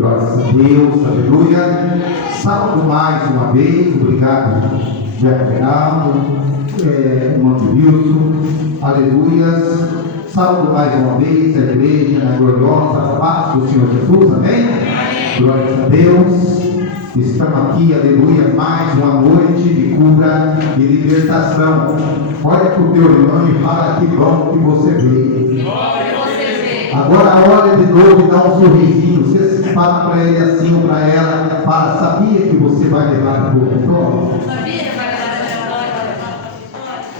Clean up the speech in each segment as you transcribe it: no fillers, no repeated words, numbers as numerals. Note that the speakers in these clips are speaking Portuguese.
Glórias a Deus, aleluia. Sábado mais uma vez, obrigado, Jeff Geraldo, irmão Wilson, aleluia. Sábado mais uma vez, a igreja na gloriosa paz do Senhor Jesus, amém? Glórias a Deus. Estamos aqui, aleluia, mais uma noite de cura e libertação. Olha para o teu irmão e fala que bom que você veio. Agora olha de novo e dá um sorrisinho. Você fala para ele assim ou para ela, fala, sabia que você vai levar a tua vitória?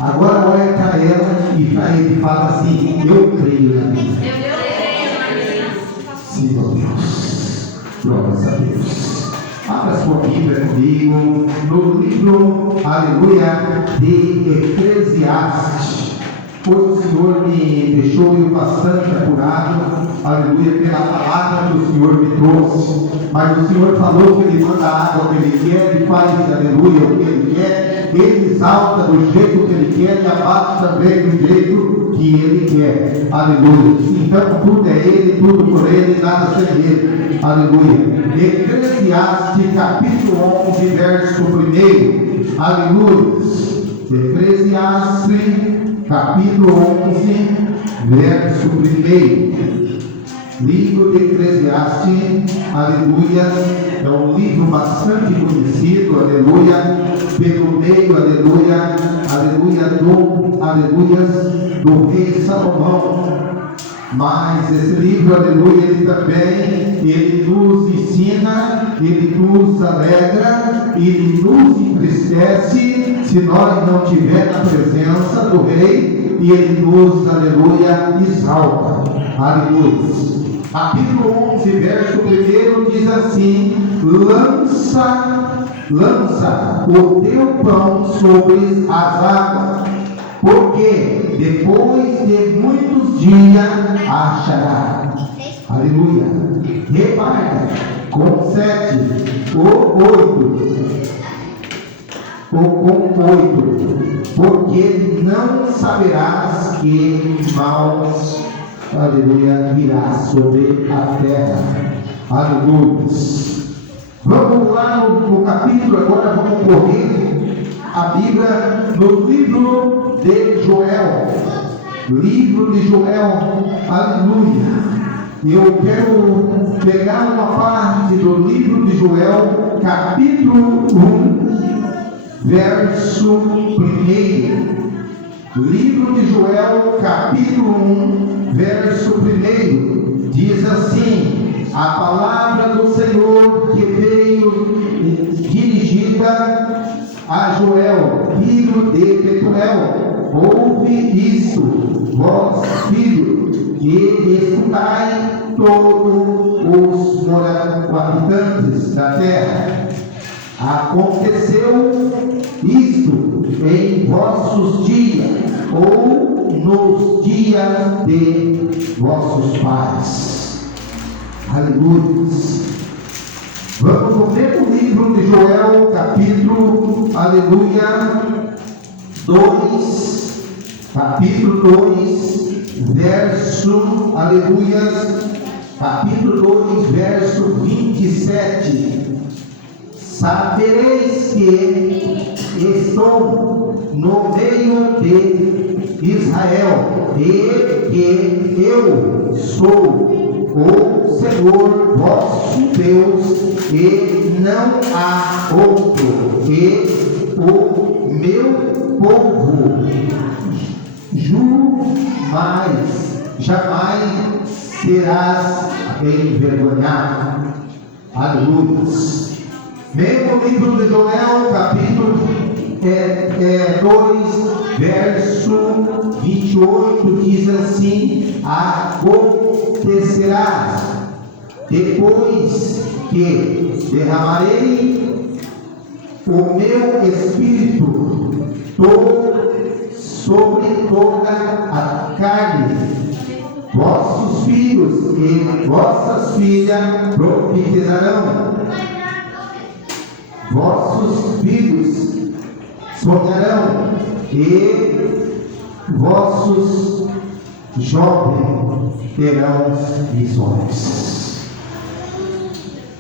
Agora olha para ela e para ele fala assim, eu creio na minha. Sim, meu Deus. Glórias a Deus. Abra sua Bíblia comigo no livro, aleluia, de Eclesiastes. Hoje o Senhor me deixou eu bastante apurado, aleluia, pela palavra que o Senhor me trouxe. Mas o Senhor falou que Ele manda a água que Ele quer, Ele faz, aleluia, o que Ele quer, Ele exalta do jeito que Ele quer e abate também do jeito que Ele quer, aleluia. Então tudo é Ele, tudo por Ele, nada sem Ele, aleluia. Eclesiastes capítulo 11, verso 1, aleluia. Eclesiastes capítulo 11, verso 1. Livro de Eclesiastes, aleluia, é um livro bastante conhecido, aleluia, pelo meio, aleluia, do rei Salomão. Mas esse livro, aleluia, ele nos ensina, ele nos alegra, ele nos entristece, se nós não tivermos a presença do rei, e ele nos, aleluia, exalta, aleluia. Capítulo 11, verso 1 diz assim, lança o teu pão sobre as águas, porque depois de muitos dias achará. Aleluia. Repara, com 7 ou 8, porque não saberás que mal, aleluia, virá sobre a terra. Aleluia. Vamos lá no capítulo, agora vamos correr a Bíblia no livro de Joel. Livro de Joel, aleluia. Eu quero pegar uma parte do livro de Joel, capítulo 1, verso 1. Livro de Joel, capítulo 1, verso 1, diz assim: a palavra do Senhor que veio dirigida a Joel, filho de Betuel, ouve isto, vós filhos, e escutai todos os habitantes da terra. Aconteceu isto em vossos dias, ou nos dias de vossos pais. Aleluia. Vamos no mesmo livro de Joel, capítulo, aleluia, 2, capítulo 2, verso, aleluia, capítulo 2, verso 27. Sabereis que estou no meio de Israel, e que eu sou o Senhor vosso Deus, e não há outro, e o meu povo jamais serás envergonhado. Aleluia. Mesmo livro de Joel, capítulo 2, verso 28, diz assim: acontecerá depois que derramarei o meu espírito sobre toda a carne, vossos filhos e vossas filhas profetizarão, vossos filhos sonharão, e vossos jovens terão visões.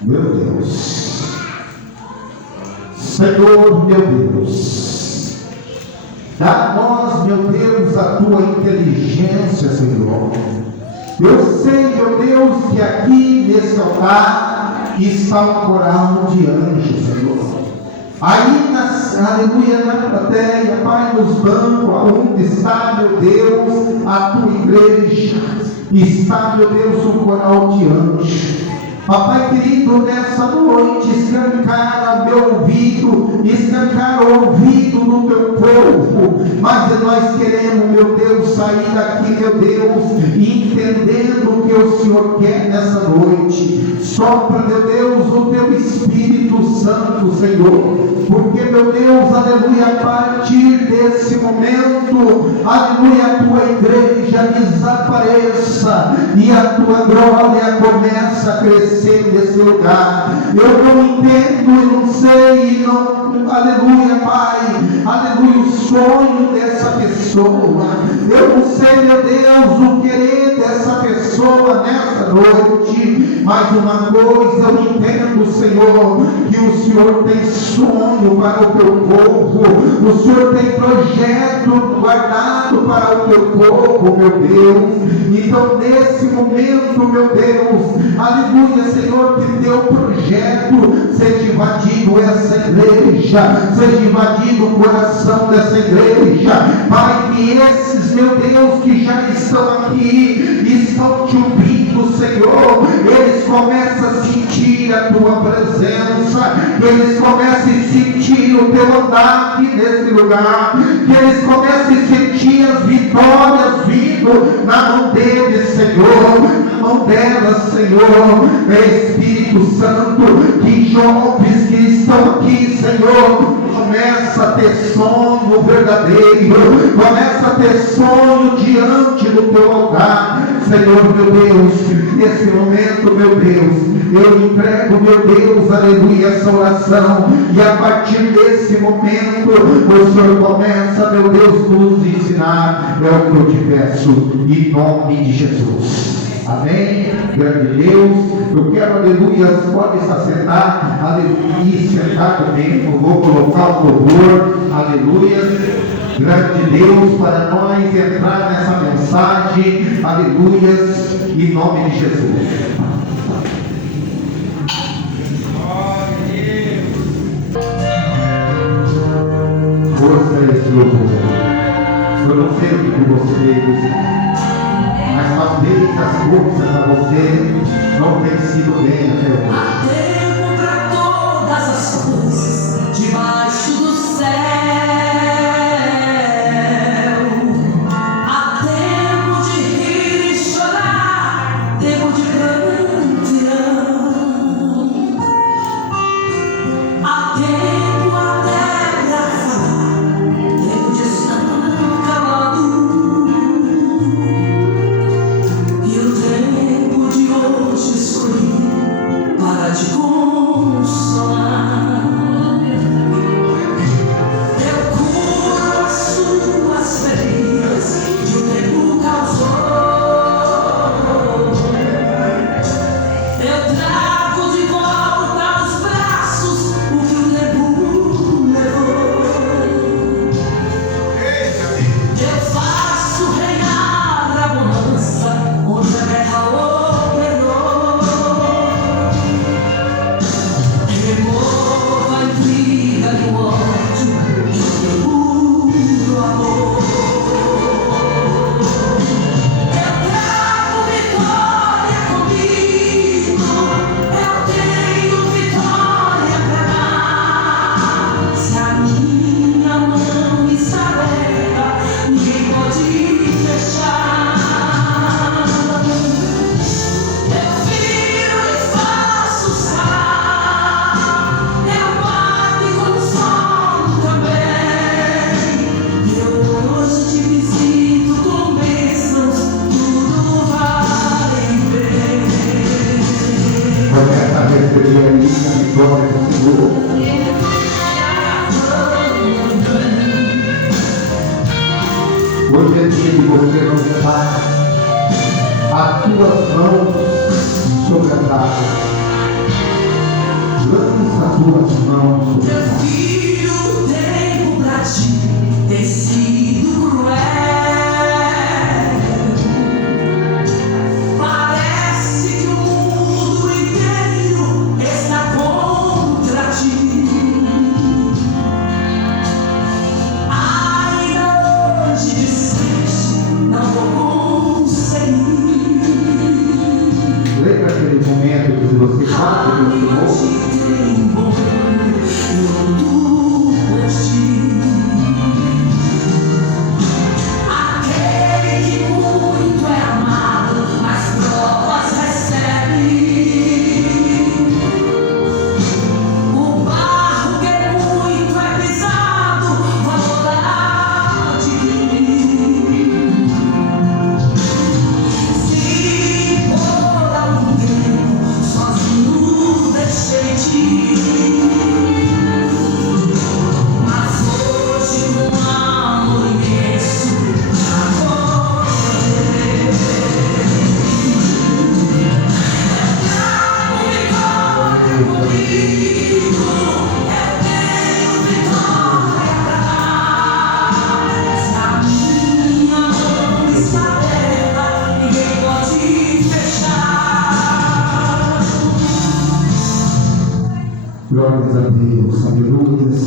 meu Deus. Senhor, meu Deus, dá a nós, meu Deus, a tua inteligência, Senhor. Eu sei, meu Deus, que aqui nesse altar está um coral de anjos, Senhor. Aí, aleluia, na plateia, Pai, nos bancos, onde está, meu Deus, a tua igreja, está, meu Deus, um coral de anjos. Papai querido, nessa noite, escancara meu ouvido, escancara o ouvido do teu povo, mas nós queremos, meu Deus, sair daqui, meu Deus, entendendo o que o Senhor quer nessa noite. Sopra, meu Deus, o teu Espírito Santo, Senhor, porque, meu Deus, aleluia, a partir desse momento, aleluia, a tua igreja desapareça e a tua glória começa a crescer nesse lugar. Eu não entendo e não sei, não, aleluia, Pai, aleluia, o sonho dessa pessoa. Eu não sei, meu Deus, o querer dessa pessoa nessa noite, mas uma coisa eu entendo, Senhor, que o Senhor tem sonho para o teu povo, o Senhor tem projeto guardado para o teu povo, meu Deus. Então, nesse momento, meu Deus, aleluia, Senhor, que teu projeto seja invadido essa igreja, seja invadido o coração dessa igreja, Pai, que esses, meu Deus, que já estão aqui, estão te ouvindo, Senhor, eles começam a sentir a tua presença, que eles comecem a sentir o teu andar aqui nesse lugar, que eles comecem a sentir as vitórias vindo na mão deles, Senhor, na mão delas, Senhor. Espírito Santo, que jovens que estão aqui, Senhor, começa a ter sonho verdadeiro, começa a ter sonho diante do teu altar, Senhor, meu Deus. Nesse momento, meu Deus, eu entrego, meu Deus, aleluia, essa oração, e a partir desse momento o Senhor começa, meu Deus, nos ensinar. É o que eu te peço, em nome de Jesus. Amém? Grande Deus, eu quero, aleluia, pode estar sentado, aleluia, e sentar comigo, vou colocar o louvor, aleluia. Grande Deus, para nós entrar nessa mensagem, aleluia, em nome de Jesus. Força é esse louvor. Eu não sei o que você veio buscar, mas talvez as forças a você não tenham sido bem até hoje. Há tempo para todas as coisas debaixo do céu. Há tempo de rir e chorar, tempo de prantear. Há tempo até para falar, tempo de estar calado. E o tempo de hoje escolhi para te consolar. Eu curo as suas feridas que o tempo causou. Eu trago de volta aos braços o que o tempo levou. Eu faço reinar a bonança onde a guerra operou. Remova a intriga e o ódio e o puro amor. Eu trago vitória comigo, eu tenho vitória pra dar. Se a minha mão está aberta, ninguém pode fechar. Eu viro e faço sarar, eu bato e consolo também. Eu hoje te visito com bênçãos, tudo vai bem. Começa a receber aí a vitória do Senhor. Hoje é dia de você lançar as tuas mãos sobre as águas. Lança as tuas mãos sobre Teu nós. filho tempo pra ti tem sido cruel. Parece que o mundo inteiro está contra ti. Ainda hoje disseste, não vou conseguir. Lembra aquele momento que você sabe que Eu eu te tenho bom, eu luto por ti. Aquele que muito é amado, as provas recebe. O barro que muito é pisado, vai rodar de mim. Se por algum tempo sozinho deixei de ir, mas hoje com amor imenso amor vitória comigo, eu tenho vitória pra dar. A minha mão está aberta, ninguém pode fechar. Glórias a Deus, aleluias.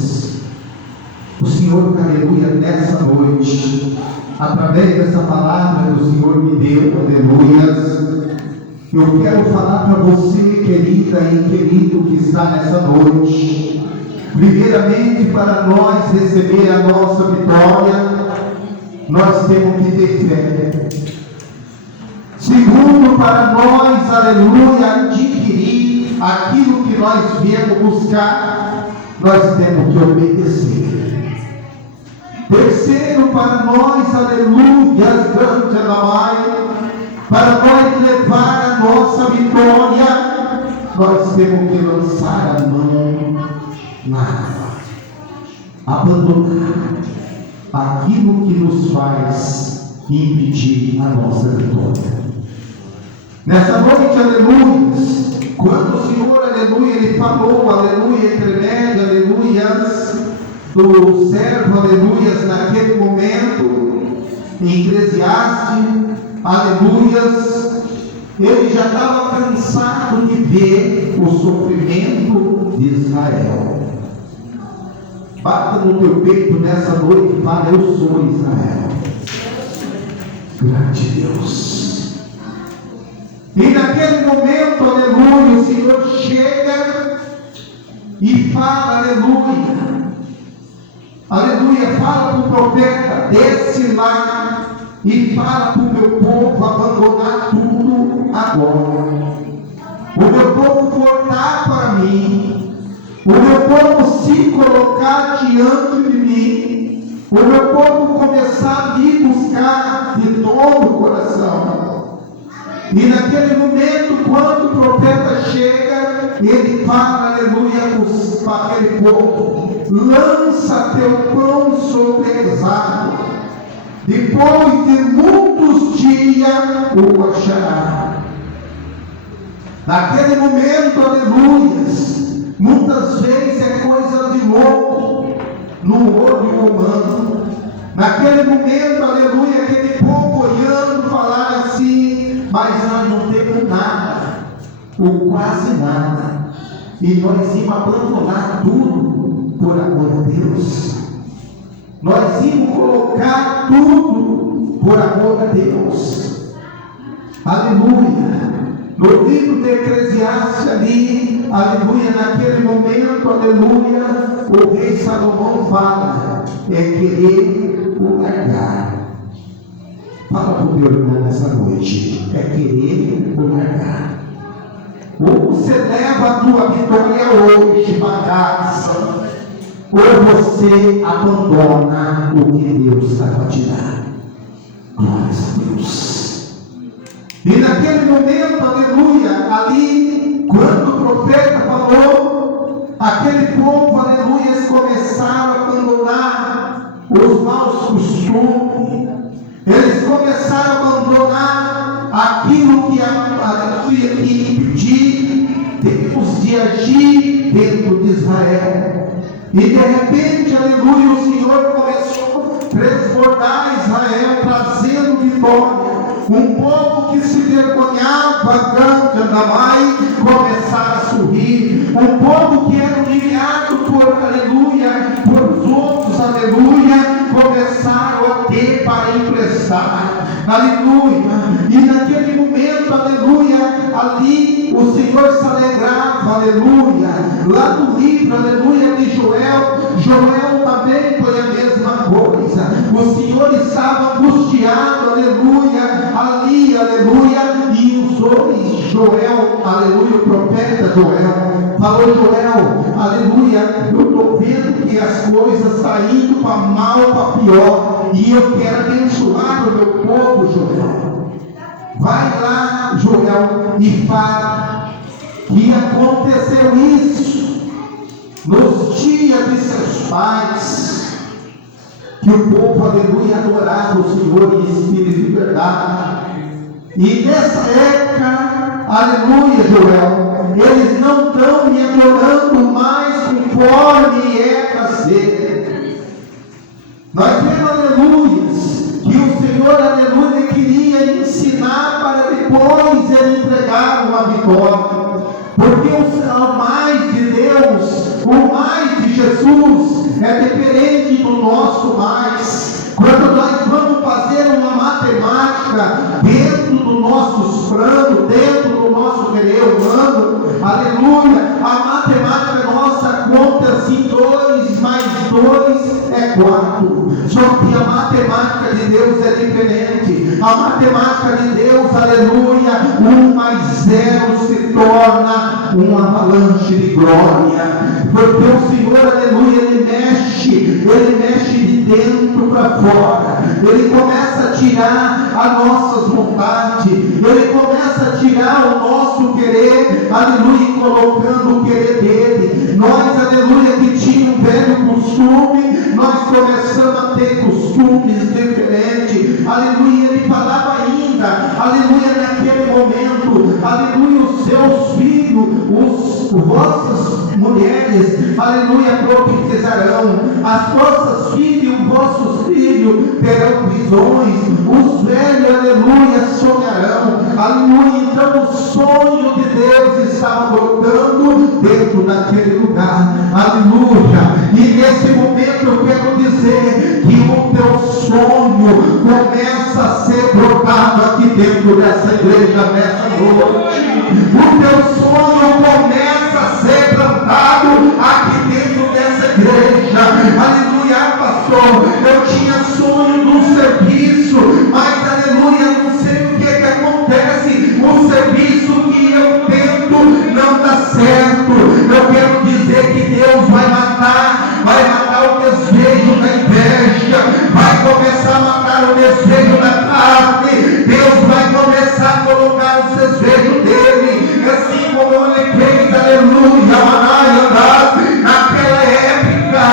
O Senhor, aleluia, nessa noite, através dessa palavra que o Senhor me deu, aleluias, eu quero falar para você, querida e querido que está nessa noite, primeiramente, para nós receber a nossa vitória, nós temos que ter fé. Segundo, para nós, aleluia, adquirir aquilo que nós viemos buscar, nós temos que obedecer. Terceiro, para nós, aleluia, grande Adonai, para nós levar a nossa vitória, nós temos que lançar a mão na água, abandonar aquilo que nos faz impedir a nossa vitória. Nessa noite, aleluia, quando o Senhor, aleluia, Ele falou, aleluia, intermédio, aleluias, do servo, aleluias, naquele momento, em Eclesiastes, aleluias, ele já estava cansado de ver o sofrimento de Israel. Bata no teu peito nessa noite e fala: eu sou Israel. Grande Deus. E naquele momento, aleluia, o Senhor chega e fala, aleluia, aleluia, fala para o profeta: desce lá e fala para o meu povo abandonar tudo agora. O meu povo voltar para mim, o meu povo se colocar diante de mim, o meu povo começar a me buscar de todo o coração. E naquele momento, quando o profeta chega, ele fala, aleluia, para aquele povo: lança teu pão sobre eles águas, depois de muitos dias o achará. Naquele momento, aleluia, muitas vezes é coisa de louco no olho humano. Naquele momento, aleluia, aquele povo olhando, falar assim: mas nós não temos nada, ou quase nada, e nós íamos abandonar tudo por amor a Deus. Nós íamos colocar tudo por amor a Deus. Aleluia. No livro de Eclesiastes ali, aleluia, naquele momento, aleluia, o rei Salomão fala: é querer o largar. Fala para o teu irmão nessa noite: é querer o largar. Ou você leva a tua vitória hoje para casa, ou você abandona o que Deus está para te dar. Glórias a Deus. E naquele momento, aleluia, ali, quando o profeta falou, aquele povo, aleluia, começaram a abandonar os maus costumes, eles começaram a abandonar aquilo que, aleluia, que impedir Deus de agir, Israel. E de repente, aleluia, o Senhor começou a transbordar Israel, trazendo vitória. Um povo que se vergonhava, vai começar a sorrir. Um povo que era humilhado por os outros, aleluia, começaram a ter para emprestar, aleluia. E naquele momento, aleluia, ali o Senhor se alegrava, aleluia. Lá no livro, aleluia, de Joel também foi a mesma coisa. O Senhor estava angustiado, aleluia, ali, aleluia, e usou Joel, aleluia, o profeta Joel, falou: Joel, aleluia, eu estou vendo que as coisas estão indo para mal, para pior, e eu quero abençoar o meu povo, Joel. Vai lá, Joel, e fala que aconteceu isso nos dias de seus pais, que o povo, aleluia, adorava o Senhor em espírito e verdade. E nessa época, aleluia, Joel, eles não estão me adorando mais conforme é para ser. Nós vemos, aleluia, que o Senhor, aleluia, queria ensinar para depois ele entregar uma vitória. Porque o mais de Deus, o mais de Jesus, é diferente do nosso mais. Quando nós vamos fazer uma matemática dentro dos nossos planos, dentro do nosso querer humano, aleluia, a matemática nossa conta assim: 2 mais 2 é 4. Só que a matemática de Deus é diferente. A matemática de Deus, aleluia, 1 mais 0 se torna uma avalanche de glória. Porque o Senhor, aleluia, ele mexe de dentro para fora. Ele começa a tirar as nossas vontades, ele começa a tirar o nosso querer, aleluia, colocando o querer dele. Nós, aleluia, que tinha um velho costume, nós começamos a ter costumes diferentes, aleluia. Ele falava ainda, aleluia, naquele momento, aleluia, os seus filhos, vossas mulheres, aleluia, profetizarão, as vossas filhas, os vossos filhos terão visões, os velhos, aleluia, sonharão, aleluia. Então o sonho de Deus estava brotando dentro daquele lugar, aleluia. E nesse momento eu quero dizer que o teu sonho começa a ser brotado aqui dentro dessa igreja nessa noite. O teu sonho começa a ser plantado aqui dentro dessa igreja, aleluia. Pastor, eu tinha sonho do serviço, mas aleluia, não sei o que acontece, o serviço que eu tento não dá certo. Eu quero dizer que Deus vai matar o desejo da inveja, vai começar a matar o desejo da carne. Deus vai começar a colocar os desejos dele, assim como ele fez, aleluia, naquela época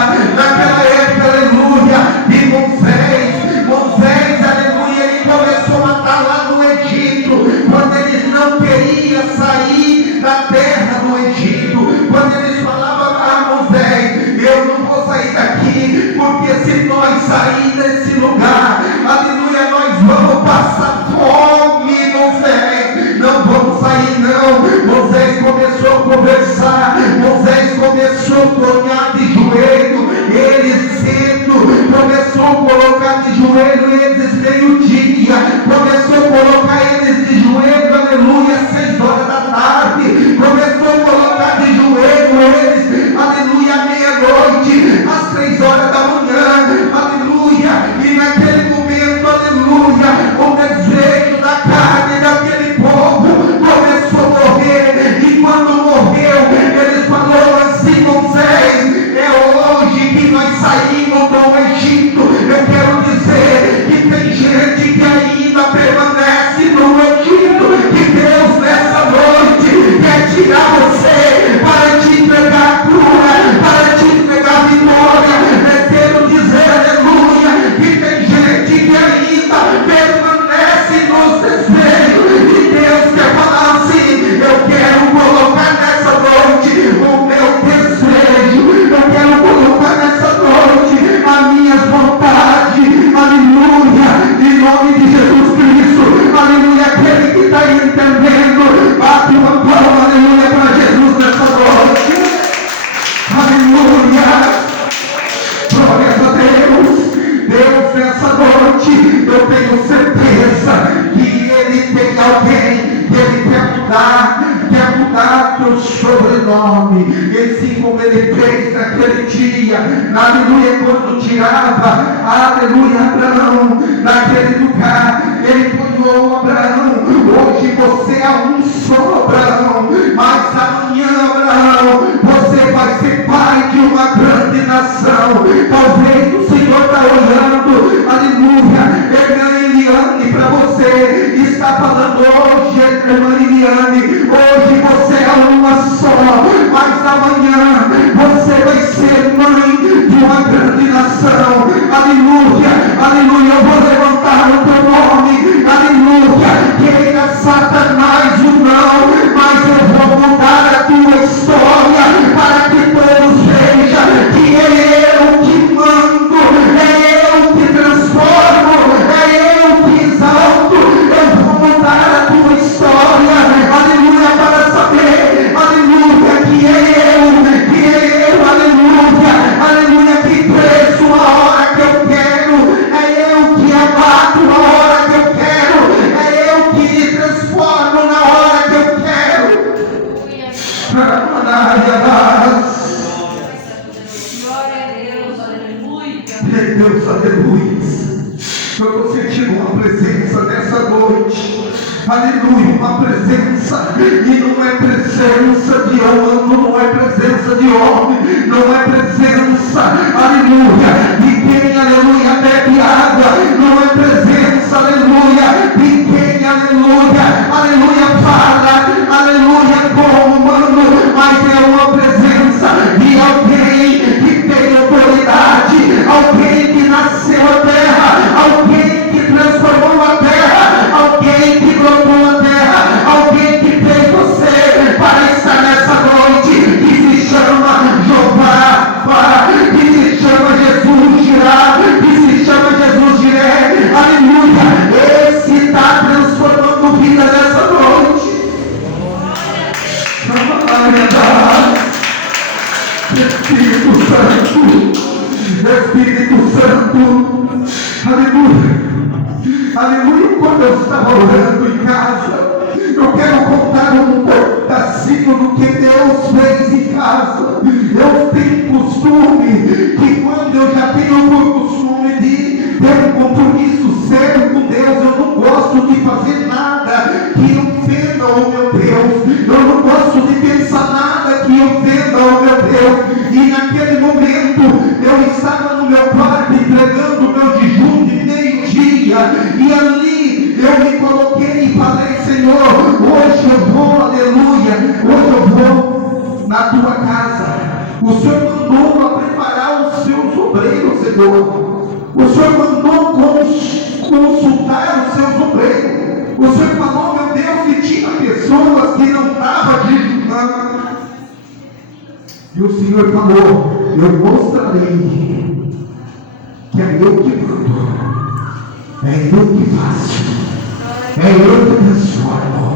nome, e assim como ele fez naquele dia, aleluia, quando tirava, aleluia, Abraão, naquele lugar, ele ponhou Abraão. Hoje você é um só Abraão, mas amanhã, Abraão, você vai ser pai de uma grande nação. Talvez o Senhor está olhando, aleluia, irmã Eliane, para você, está falando hoje, irmã Eliane, hoje você é uma só, mas amanhã você vai ser mãe de uma grande nação. Aleluia, aleluia, eu vou levantar o teu nome, aleluia, queira Satanás ou não, mas eu vou mudar a tua história, para que todos vejam que é eu que mando, é eu que transformo, é eu que exalto. Eu vou mudar a tua história, aleluia, para saber, aleluia, que é eu, aleluia, aleluia, que preço a hora que eu quero, é eu que abato a hora que eu quero, é eu que transformo na hora que eu quero. Deus, aleluia. Eu estou sentindo uma presença nessa noite, aleluia, uma presença, e não é presença de humano, não é presença de homem, não é presença, aleluia, de quem, aleluia, bebe água, não é presença, aleluia, de quem, aleluia, fala, aleluia, como humano, mas é uma presença de alguém que tem autoridade, alguém que nasceu a terra, alguém que transformou a terra, alguém que brotou a terra, alguém que fez você para estar nessa noite, que se chama Jeová, que se chama Jesus Jirá, que se chama Jesus Jiré, aleluia, esse está transformando vida nessa noite. Espírito Santo, aleluia, aleluia. Quando eu estava orando em casa, eu quero contar um pedacinho do que Deus fez em casa. Eu tenho costume, que quando eu já tenho por costume de ter um compromisso sério com Deus, eu não gosto de fazer nada que ofenda o meu Deus, eu não gosto de pensar nada que ofenda o meu Deus. E naquele momento eu estava no meu quarto entregando o meu jejum de meio-dia, e ali eu me coloquei e falei: Senhor, hoje eu vou, aleluia, hoje eu vou na tua casa. O Senhor mandou a preparar os seus obreiros, Senhor. O Senhor mandou consultar os seus obreiros. O Senhor falou, meu Deus, que tinha pessoas que não estavam jejuando. E o Senhor falou: eu mostrarei que é eu que mando, é eu que faço, é eu que transformo.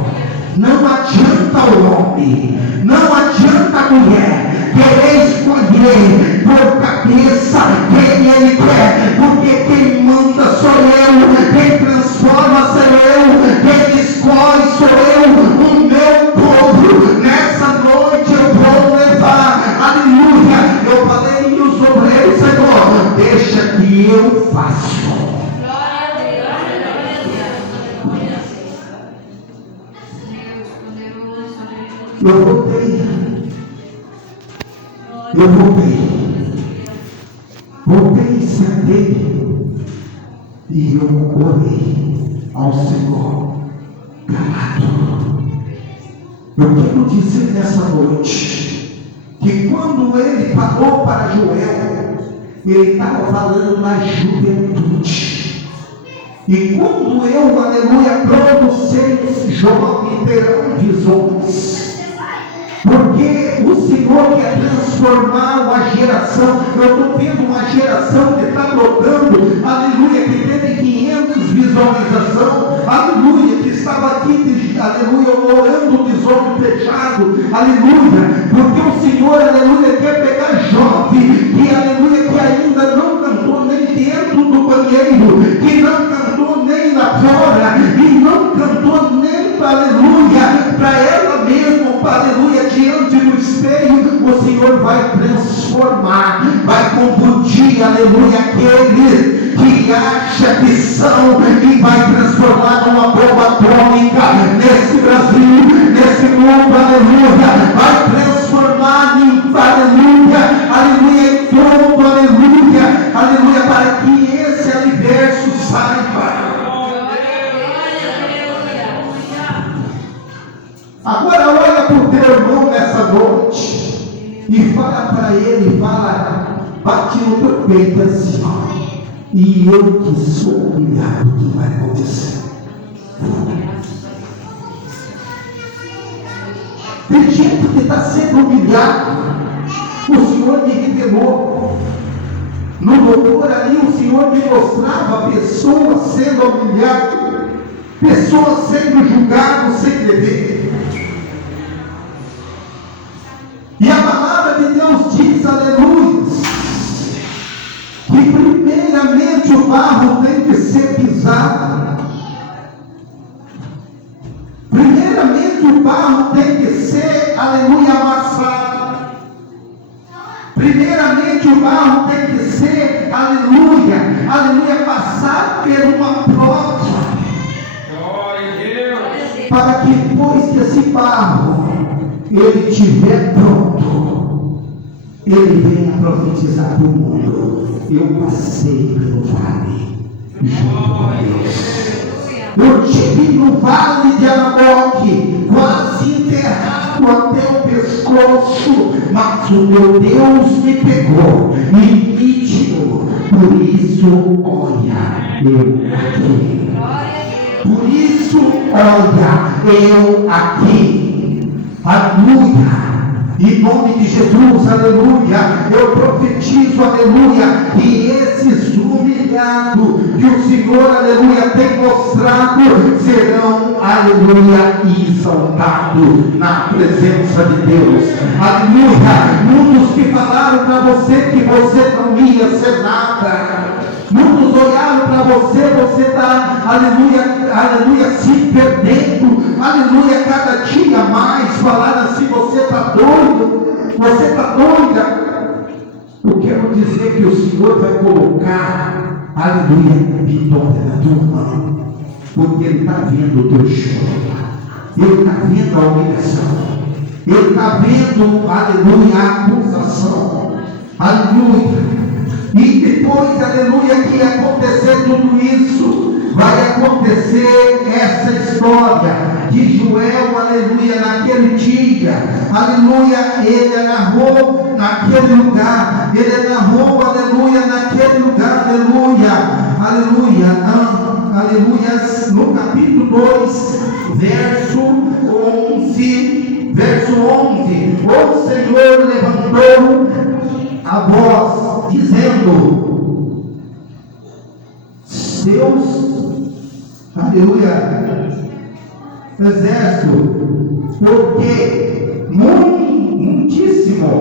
Não adianta o homem, não adianta a mulher querer escolher por cabeça quem ele quer, porque quem manda sou eu, quem transforma sou eu, quem escolhe sou eu, o meu povo. Nessa noite eu vou levar, aleluia. Eu falei os obreiros: Senhor, deixa que eu faço. Eu voltei e sentei, e eu orei ao Senhor calado. Eu quero dizer nessa noite, que quando ele falou para Joel, ele estava falando na juventude. E quando eu, aleluia, pronunciei: jovens terão visões. Porque o Senhor quer transformar uma geração. Eu estou vendo uma geração que está brotando, aleluia, que teve 500 visualizações, aleluia, que estava aqui, aleluia, orando de olho fechado, aleluia, porque o Senhor, aleluia, quer pegar jovem, que, aleluia, que ainda não cantou nem dentro do banheiro, que não cantou nem lá fora, e não cantou nem, aleluia, para ela mesma, aleluia, diante do espelho, o Senhor vai transformar, vai confundir, aleluia, aqueles que acha que são, e vai transformar numa bomba atômica nesse Brasil, nesse mundo, aleluia, vai transformar em, aleluia, em todo, aleluia, para que esse universo saiba. Agora olha para o teu irmão nessa noite e fala para ele, bate no teu peito assim, ó. E eu que sou humilhado, o que vai acontecer? Tem gente que está sendo humilhado. O Senhor me revelou. No louvor ali, o Senhor me mostrava pessoas sendo humilhadas, pessoas sendo julgadas sem dever. E a palavra de Deus diz, aleluia, que primeiramente o barro tem que ser pisado. Primeiramente o barro tem que ser, aleluia, amassado. Primeiramente o barro tem que ser, aleluia, passado por uma prova. Glória a Deus. Para que depois que esse barro ele estiver pronto, ele venha profetizar para o mundo. Eu passei pelo vale junto a Deus. Eu estive no vale de Aramoque, quase enterrado até o pescoço, mas o meu Deus me pegou e me tirou. Por isso, olha, eu aqui. Por isso, olha, eu aqui. Aleluia. Em nome de Jesus, aleluia, eu profetizo, aleluia, que esses humilhados que o Senhor, aleluia, tem mostrado, serão, aleluia, exaltados na presença de Deus. Aleluia. Muitos que falaram para você que você não ia ser nada. Muitos olharam para você está, aleluia, se perdendo, aleluia, cada dia mais, falaram assim, você está doido, você está doida. Eu quero dizer que o Senhor vai colocar, aleluia, vitória na tua mão, porque Ele está vendo o teu choro, Ele está vendo a humilhação, Ele está vendo, aleluia, a acusação, aleluia. E depois, aleluia, que acontecer tudo isso, vai acontecer essa história de Joel, aleluia, naquele dia, aleluia, ele agarrou naquele lugar, ele agarrou, aleluia, naquele lugar, aleluia, no capítulo 2, verso 11, o Senhor levantou a voz, dizendo, seus, aleluia, exército, porque muitíssimo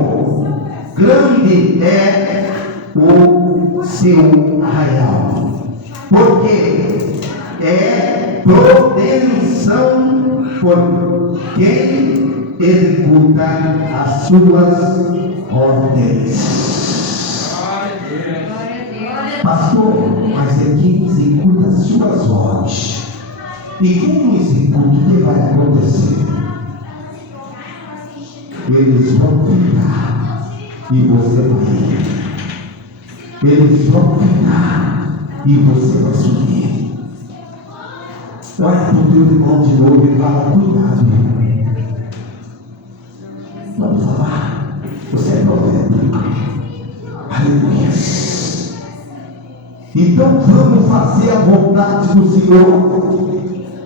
grande é o seu arraial, porque é proteção por quem executa as suas ordens. Pastor, mas é quem executa as suas ordens. E quem não executa, o que vai acontecer? Eles vão ficar e você vai ir. Eles vão ficar e você vai subir. Olha para o teu irmão de novo e fala, cuidado. Vamos falar. Você é profeta. Aleluia. Então vamos fazer a vontade do Senhor.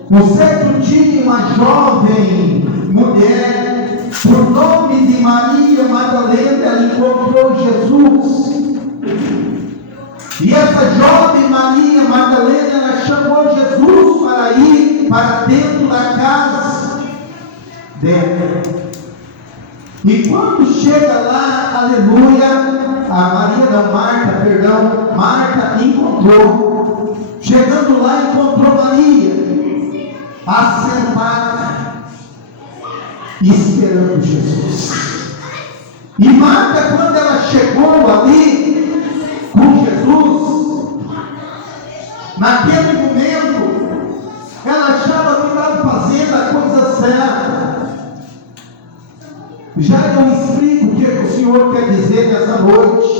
No certo dia, uma jovem mulher, por nome de Maria Madalena, ela encontrou Jesus. E essa jovem Maria Madalena, ela chamou Jesus para ir para dentro da casa dela. E quando chega lá, aleluia, Marta encontrou. Chegando lá, encontrou Maria assentada. E esperando Jesus. E Marta, quando ela chegou ali com Jesus, naquele momento, ela achava que estava fazendo a coisa certa. Já eu explico o que o Senhor quer dizer nessa noite.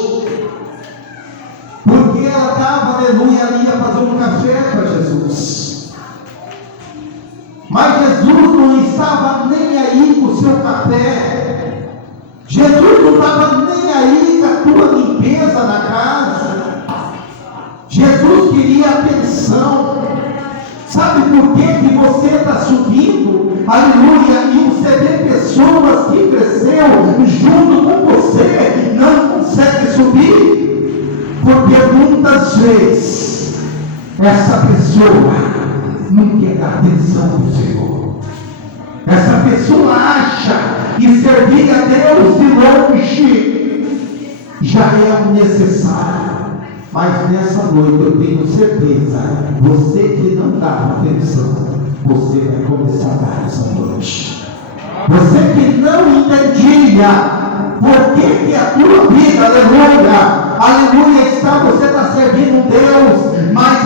Porque ela estava, aleluia, ali ia fazer um café para Jesus. Mas Jesus não estava nem aí com o seu café. Jesus não estava nem aí com a tua limpeza na casa. Jesus queria atenção. Sabe por que você está subindo? Aleluia! E você vê pessoas que cresceu junto com você, não consegue subir. Porque muitas vezes essa pessoa não quer dar atenção para o Senhor. Essa pessoa acha que servir a Deus de longe já é o necessário. Mas nessa noite eu tenho certeza, você que não dava atenção, você vai começar a dar essa noite. Você que não entendia por que a tua vida, aleluia, você está servindo Deus, mas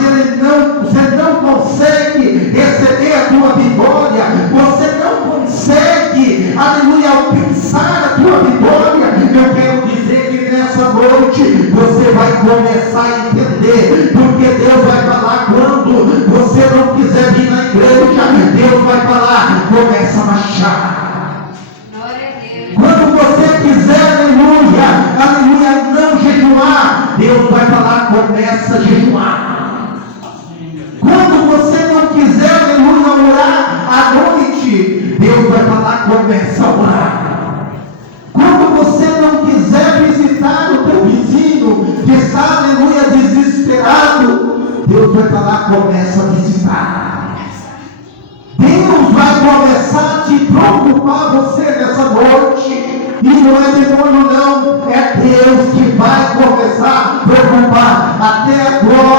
você não consegue receber a tua vitória, você não consegue, aleluia, alcançar a tua vitória. Eu quero dizer que nessa noite você vai começar a entender, porque Deus vai falar quando você não quiser vir na igreja, Deus vai falar, começa a marchar. Quando você quiser, aleluia, não jejuar, Deus vai falar, começa a jejuar. Quando você não quiser, aleluia, orar à noite, Deus vai falar, começa a orar. Quando você não quiser visitar o teu vizinho, que está, aleluia, desesperado, Deus vai falar, começa a visitar. Deus vai começar a te preocupar você nessa noite. E não é demônio não, é Deus que vai começar a preocupar. Até agora